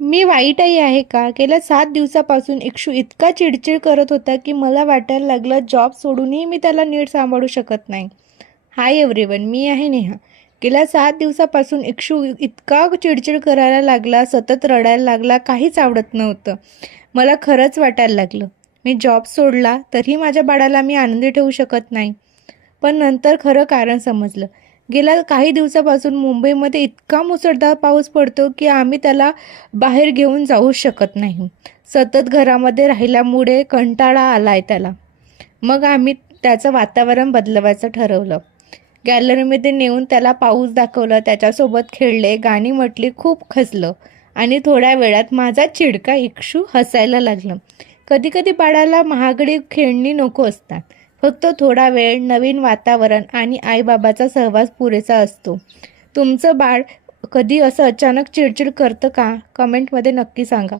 मी वाईट आई आहे का? गेल्या 7 दिवसापासून इक्षू इतका चिडचिड करत होता की मला वाटायला लागलं जॉब सोडूनही मी त्याला नीट सांभाळू शकत नाही. हाय एव्हरीवन, मी आहे नेहा. गेल्या 7 दिवसापासून इक्षू इतका चिडचिड करायला लागला, सतत रडायला लागला, काहीच आवडत नव्हतं. मला खरंच वाटायला लागलं. मी जॉब सोडला तरी माझ्या बाळाला मी आनंदी ठेवू शकत नाही. पण नंतर खरं कारण समजलं. गेल्या काही दिवसापासून मुंबईमध्ये इतका मुसळधार पाऊस पडतो की आम्ही त्याला बाहेर घेऊन जाऊच शकत नाही. सतत घरामध्ये राहिल्यामुळे कंटाळा आलाय त्याला. मग आम्ही त्याचं वातावरण बदलवायचं ठरवलं. गॅलरीमध्ये नेऊन त्याला पाऊस दाखवला, त्याच्यासोबत खेळले, गाणी म्हटली, खूप हसलं आणि थोड्या वेळात माझा चिडका इक्षू हसायला लागला. कधीकधी बाळाला महागडी खेळणी नको असतात. फक्त थोडा वेळ, नवीन वातावरण आणि आईबाबाचा सहवास पुरेसा असतो. तुमचं बाळ कधी असं अचानक चिडचिड करतं का? कमेंटमध्ये नक्की सांगा.